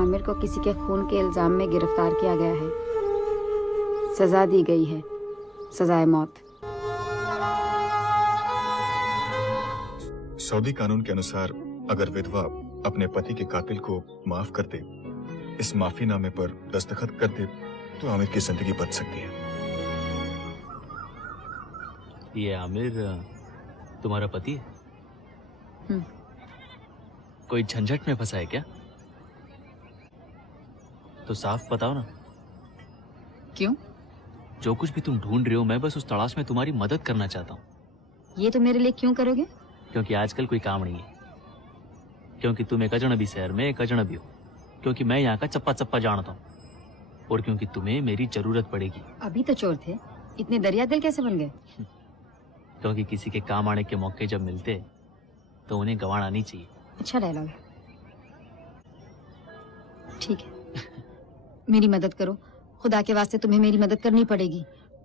आमिर को किसी के खून के इल्जाम में गिरफ्तार किया गया है। सजा दी गई है, सजाए मौत। सऊदी कानून के अनुसार अगर विधवा अपने पति के कातिल को माफ कर दे, इस माफीनामे पर दस्तखत कर दे, तो आमिर की जिंदगी बच सकती है। ये आमिर तुम्हारा पति है? कोई झंझट में फंसा है क्या? तो साफ बताओ ना। क्यों? जो कुछ भी तुम ढूंढ रहे हो, मैं बस उस तलाश में तुम्हारी मदद करना चाहता हूँ। ये तो मेरे लिए क्यों करोगे? क्योंकि आजकल कोई काम नहीं है। क्योंकि तुम एक अजनबी शहर में एक अजनबी हो। क्योंकि मैं यहाँ का चप्पा चप्पा जानता हूँ। और क्योंकि तुम्हें मेरी जरूरत पड़ेगी। अभी तो चोर थे, इतने दरिया दिल कैसे बन गए? क्योंकि किसी के काम आने के मौके जब मिलते तो उन्हें गंवार आनी चाहिए। अच्छा डायलॉग है। ठीक है, मेरी मदद करो। खुदा के वास्ते तुम्हें मेरी मदद करनी पड़ेगी।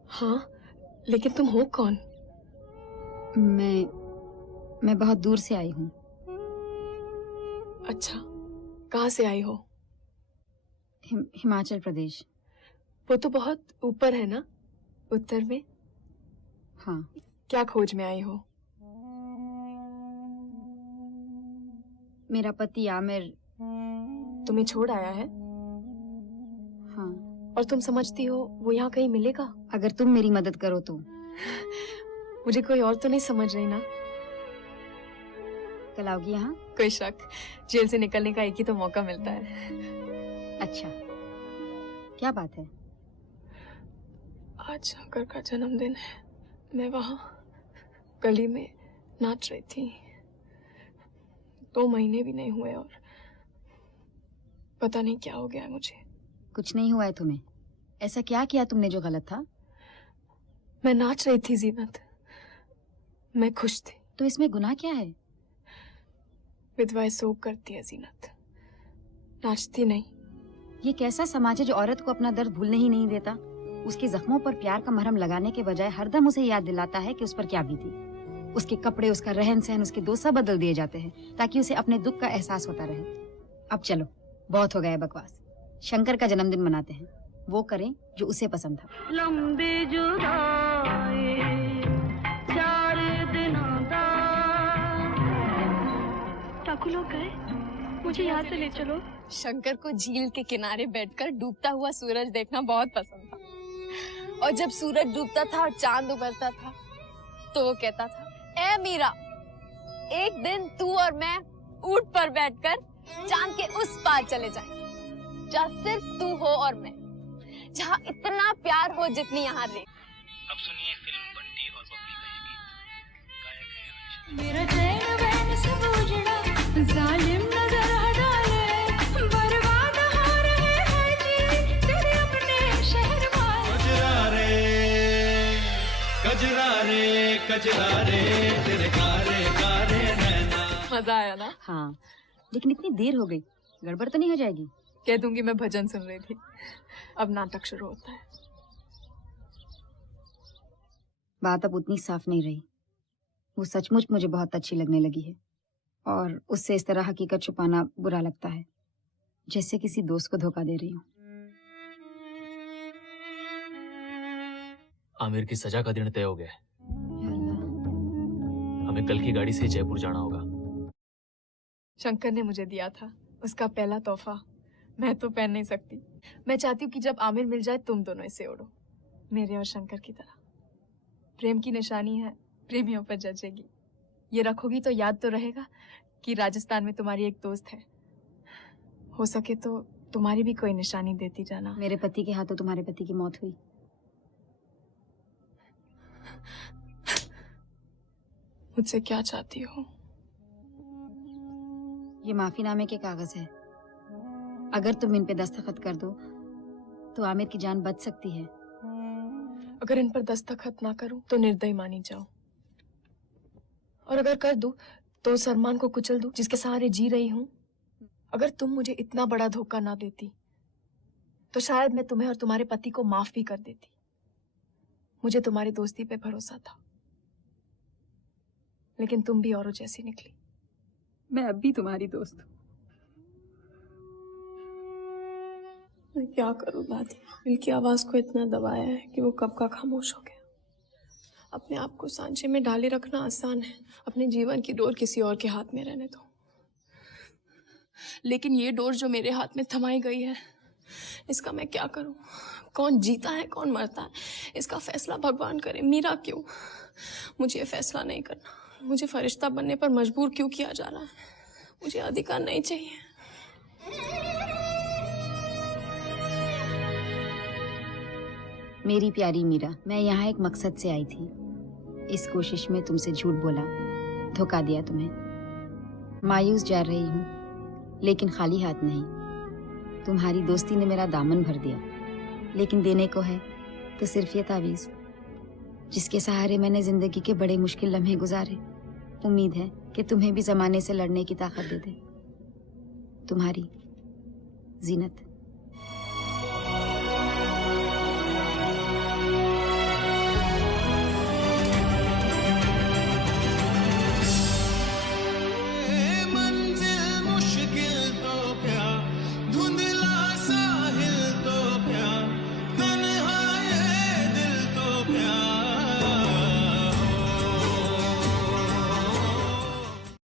हाँ, लेकिन तुम हो कौन? मैं बहुत दूर से आई हूँ। अच्छा, कहाँ से आई हो? हिमाचल प्रदेश। वो तो बहुत ऊपर है ना, उत्तर में? हाँ। क्या खोज में आई हो? मेरा पति आमिर तुम्हें छोड़ आया है? हाँ। और तुम समझती हो वो यहाँ कहीं मिलेगा? अगर तुम मेरी मदद करो तो। मुझे कोई और तो नहीं समझ रही ना? कल आओगी यहाँ? कोई शक, जेल से निकलने का एक ही तो मौका मिलता है। अच्छा, क्या बात है? आज शंकर का जन्मदिन है। मैं वहाँ गली में नाच रही थी। 2 महीने भी नहीं हुए और पता नहीं क्या हो गया है मुझे। कुछ नहीं हुआ है तुम्हें? ऐसा क्या किया तुमने जो गलत था? मैं नाच रही थी जीनत, मैं खुश थी। तो इसमें गुनाह क्या है? विधवाएं शोक करती है जीनत, नाचती नहीं। ये कैसा समाज है जो औरत को अपना दर्द भूलने ही नहीं देता? उसके जख्मों पर प्यार का मरहम लगाने के बजाय हरदम उसे याद दिलाता है कि उस पर क्या बीती। उसके कपड़े, उसका रहन सहन, उसके दोस्त सब बदल दिए जाते हैं ताकि उसे अपने दुख का एहसास होता रहे। अब चलो, बहुत हो गया बकवास। शंकर का जन्मदिन मनाते हैं, वो करें जो उसे पसंद था। लंबे जुदाई 4 दिनों दा। टाकू लोग गए, मुझे यहाँ से ले चलो। शंकर को झील के किनारे बैठकर डूबता हुआ सूरज देखना बहुत पसंद था। और जब सूरज डूबता था और चांद उभरता था तो वो कहता था, ए मीरा, एक दिन तू और मैं ऊंट पर बैठकर चांद के उस पार चले जाएं, जहाँ सिर्फ तू हो और मैं, जहाँ इतना प्यार हो जितनी यहाँ रेत। अब सुनिए फिल्म बंटी और बबली का ये गीत। गायक है मेरा चैन वैन सब उजड़ा, जालिम नजर हटा ले, बर्बाद हो रहे हैं जी तेरे अपने शहर वाले। कजरा रे तेरे कारे कारे नैना। मजा आया ना? हाँ, लेकिन इतनी देर हो गई, गड़बड़ तो नहीं हो जाएगी? कह दूंगी मैं भजन सुन रही थी। अब नाटक शुरू होता है। बात अब उतनी साफ नहीं रही। वो सचमुच मुझे बहुत अच्छी लगने लगी है और उससे इस तरह हकीकत छुपाना बुरा लगता है, जैसे किसी दोस्त को धोखा दे रही हूँ। आमिर की सजा का दिन तय हो गया है। या अल्लाह। हमें कल की गाड़ी से जयपुर जाना होगा। शंकर ने मुझे दिया था उसका पहला तोहफा, मैं तो पहन नहीं सकती। मैं चाहती हूँ कि जब आमिर मिल जाए तुम दोनों इसे ओढ़ो, मेरे और शंकर की तरह। प्रेम की निशानी है, प्रेमियों पर जचेगी। ये रखोगी तो याद तो रहेगा कि राजस्थान में तुम्हारी एक दोस्त है। हो सके तो तुम्हारी भी कोई निशानी देती जाना। मेरे पति के हाथों तुम्हारे पति की मौत हुई। मुझसे क्या चाहती हो? ये माफीनामे के कागज है। अगर तुम इन पे दस्तखत कर दो तो आमिर की जान बच सकती है। अगर इन पर दस्तखत ना करूं तो निर्दयी मानी जाऊं, और अगर कर दूं तो उस अरमान को कुचल दूं जिसके सहारे जी रही हूं। अगर तुम मुझे इतना बड़ा धोखा ना देती तो शायद मैं तुम्हें और तुम्हारे पति को माफ भी कर देती। मुझे तुम्हारी दोस्ती पे भरोसा था, लेकिन तुम भी औरों जैसी निकली। मैं अब भी तुम्हारी दोस्त हूँ। मैं क्या करूं दादी, दिल की आवाज को इतना दबाया है कि वो कब का खामोश हो गया। अपने आप को सांचे में ढाले रखना आसान है, अपने जीवन की डोर किसी और के हाथ में रहने दो। लेकिन ये डोर जो मेरे हाथ में थमाई गई है, इसका मैं क्या करूं? कौन जीता है कौन मरता है, इसका फैसला भगवान करे। मीरा क्यों? मुझे ये फैसला नहीं करना। मुझे फरिश्ता बनने पर मजबूर क्यों किया जा रहा है? मुझे अधिकार नहीं चाहिए। मेरी प्यारी मीरा, मैं यहाँ एक मकसद से आई थी। इस कोशिश में तुमसे झूठ बोला, धोखा दिया तुम्हें। मायूस जा रही हूँ, लेकिन खाली हाथ नहीं। तुम्हारी दोस्ती ने मेरा दामन भर दिया, लेकिन देने को है तो सिर्फ ये तावीज़, जिसके सहारे मैंने जिंदगी के बड़े मुश्किल लम्हे गुजारे। उम्मीद है कि तुम्हें भी जमाने से लड़ने की ताकत दे दे। तुम्हारी जीनत।